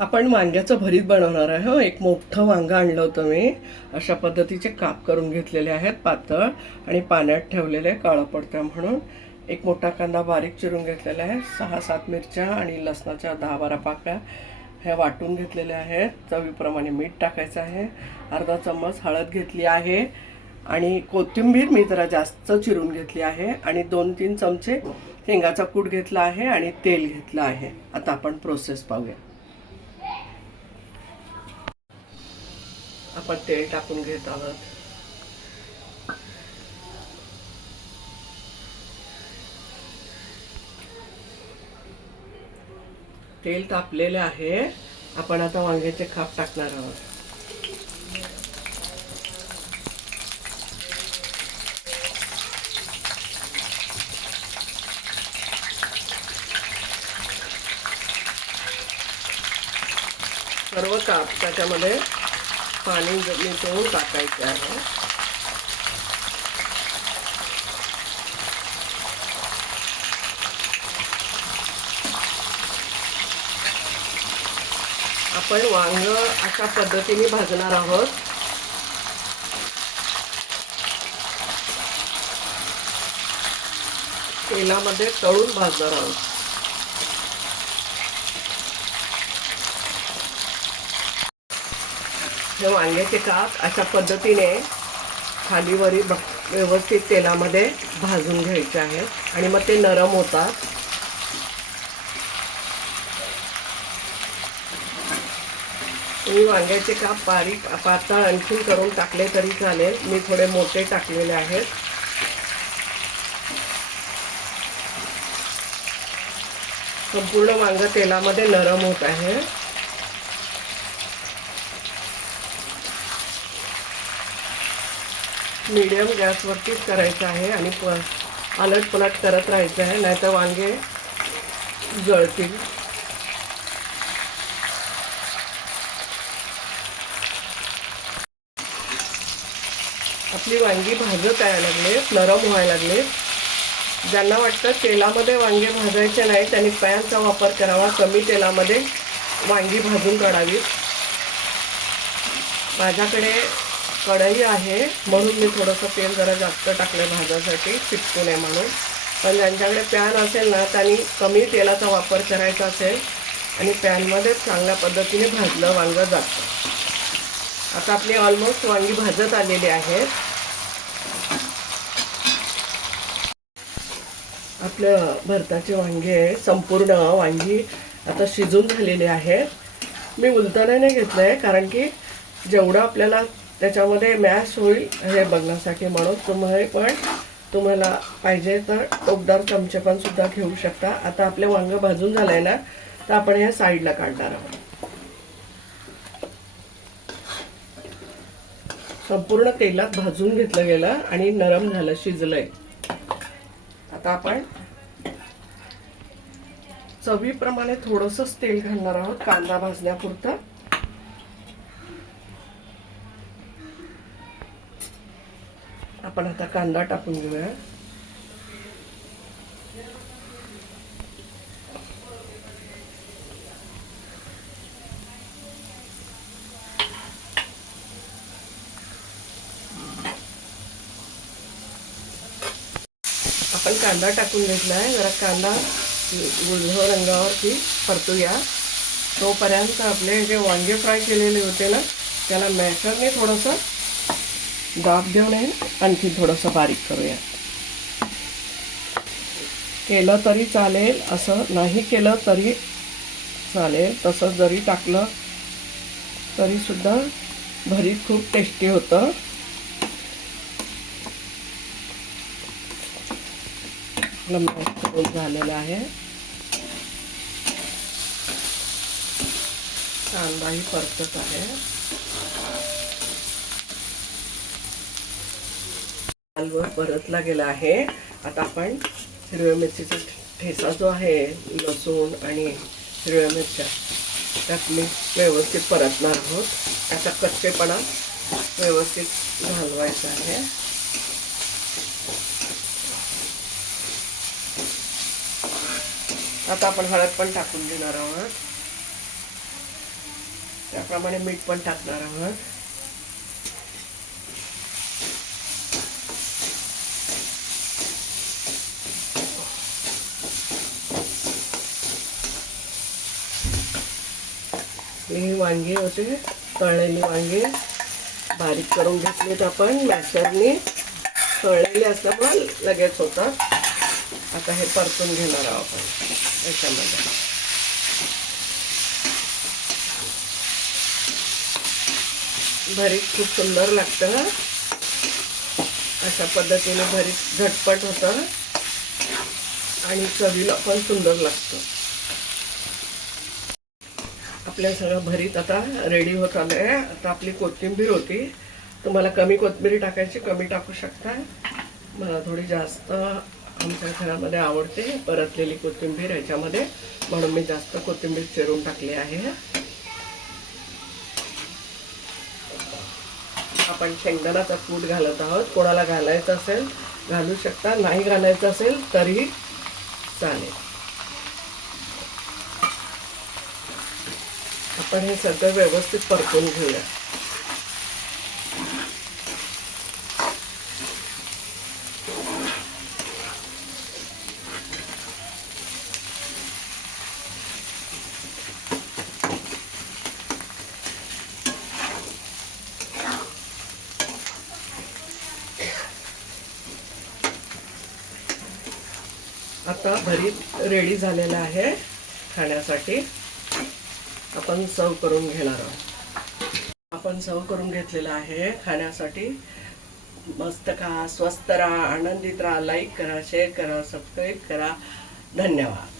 आपण वांग्याचं भरीत बनवणार आहे. हो, एक मोठं वांगं आणलं होतं मी. अशा पद्धतीचे काप करून घेतलेले आहेत पातळ आणि पाण्यात ठेवलेले काळं पडतं म्हणून. एक मोठा कांदा बारीक चिरून घेतलेला आहे. 6-7 मिरच्या आणि लसणाच्या 10-12 पाकळ्या ह्या वाटून घेतलेल्या आहेत. चवीप्रमाणे मीठ टाकायचं आहे. अर्धा चम्मच हळद घेतली आहे आणि कोथिंबीर मी जरा जास्त चिरून घेतली आहे आणि 2-3 चमचे शेंगाचा कूट घेतला आहे आणि तेल घेतलं आहे. आता आपण प्रोसेस पाहूया. आपण तेल टाकून घेत आहोत. तेल तापलेले आहे. आपण आता वांग्याचे काप टाकणार आहोत. सर्व काप त्याच्यामध्ये पाणी निथळून टाकायचे आहे. आपण वांग अशा पद्धतीने भाजणार आहोत. तेलामध्ये तळून भाजणार आहोत. हे वांग्याचे काप अशा पद्धतीने खालीवरी व्यवस्थित तेलामध्ये भाजून घ्यायचे आहेत आणि मग ते नरम होतात. तुम्ही वांग्याचे काप बारीक पातळ आणखीन करून टाकले तरी चालेल. मी थोडे मोठे टाकलेले आहेत. संपूर्ण वांग तेलामध्ये नरम होत आहे. मीडियम गॅसवरतीच करायचं आहे आणि अलट पलट करत राहायचं आहे, नाहीतर वांगे जळतील. आपली वांगी भाजत यायला लागले, नरम व्हायला लागले. ज्यांना वाटतं तेलामध्ये वांगे भाजायचे नाही त्यांनी पॅनचा वापर करावा. कमी तेलामध्ये वांगी भाजून काढावी. माझ्याकडे कढई आहे म्हणून मी थोडंसं तेल जरा जास्त टाकलं भाजासाठी, चिटकू नये म्हणून. पण ज्यांच्याकडे पॅन असेल ना त्यांनी कमी तेलाचा वापर करायचा असेल आणि पॅनमध्येच चांगल्या पद्धतीने भाजलं वांगं जातं. आता आपली ऑलमोस्ट वांगी भाजत आलेली आहेत. आपलं भरताचे वांगे संपूर्ण वांगी आता शिजून झालेले आहेत. मी उलटण्याने घेतलं आहे कारण की जेवढं आपल्याला त्याच्यामध्ये मॅश होईल हे बघण्यासाठी म्हणून. तुम्हाला पाहिजे तर टोकदार चमचे पण सुद्धा घेऊ शकता. आता आपले वांग भाजून झालंय ना, तर आपण हे साईडला काढणार आहोत. संपूर्ण तेलात भाजून घेतलं गेलं आणि नरम झालं, शिजलंय. आता आपण चवीप्रमाणे थोडंसंच तेल घालणार आहोत कांदा भाजण्यापुरतं. आपण आता कांदा टाकून घेऊया. आपण कांदा टाकून घेतलाय. जरा कांदा गुलझर रंगावरती परतूया. तोपर्यंत आपले जे वांगे फ्राय केलेले होते ना, त्याला मॅशरने थोडंसं दाब देऊन आणखी थोडंसं बारीक करूया. केलं तरी चालेल, असं नाही केलं तरी चालेल. तसं जरी टाकलं तरी सुद्धा भरीत खूप टेस्टी होतं. झालेलं आहे. कांदाही परतत आहे. परतला गेला आहे. आता आपण हिरव्या मिरचीचा ठेचा जो आहे, लसूण आणि हिरव्या मिरच्या त्यात मी व्यवस्थित परतणार आहोत. त्याचा कच्चेपणा व्यवस्थित घालवायचा आहे. आता आपण हळद पण टाकून देणार आहोत. त्याप्रमाणे मीठ पण टाकणार आहोत. ही वांगी होते, तळलेली वांगी बारीक करून घेतलीत आपण मॅशरनी. तळलेली असल्यामुळे लगेच होतात. आता हे परतून घेणार आहोत आपण याच्यामध्ये. भरीत खूप सुंदर लागतं. अशा पद्धतीने भरीत झटपट होतं आणि चवीला पण सुंदर लागतं. आपल्या सगळं भरीत आता रेडी होत आलंय. आता आपली कोथिंबीर होती, तुम्हाला कमी कोथिंबीर टाकायची कमी टाकू शकता. मला थोडी जास्त आमच्या घरामध्ये आवडते परतलेली कोथिंबीर ह्याच्यामध्ये, म्हणून मी जास्त कोथिंबीर चिरून टाकली आहे. आपण शेंगदाण्याचा कूट घालत आहोत. कोणाला घालायचं असेल घालू शकता, नाही घालायचं असेल तरी चालेल. आपण हे सगळं व्यवस्थित परतून घेऊया. आता भरीत रेडी झालेलं आहे खाण्यासाठी. आपण सर्व करून घेणार आहोत. आपण सर्व करून घेतलेलं आहे खाण्यासाठी. मस्त खा, स्वस्त राहा, आनंदित राहा. लाईक करा, शेअर करा, सबस्क्राईब करा. धन्यवाद.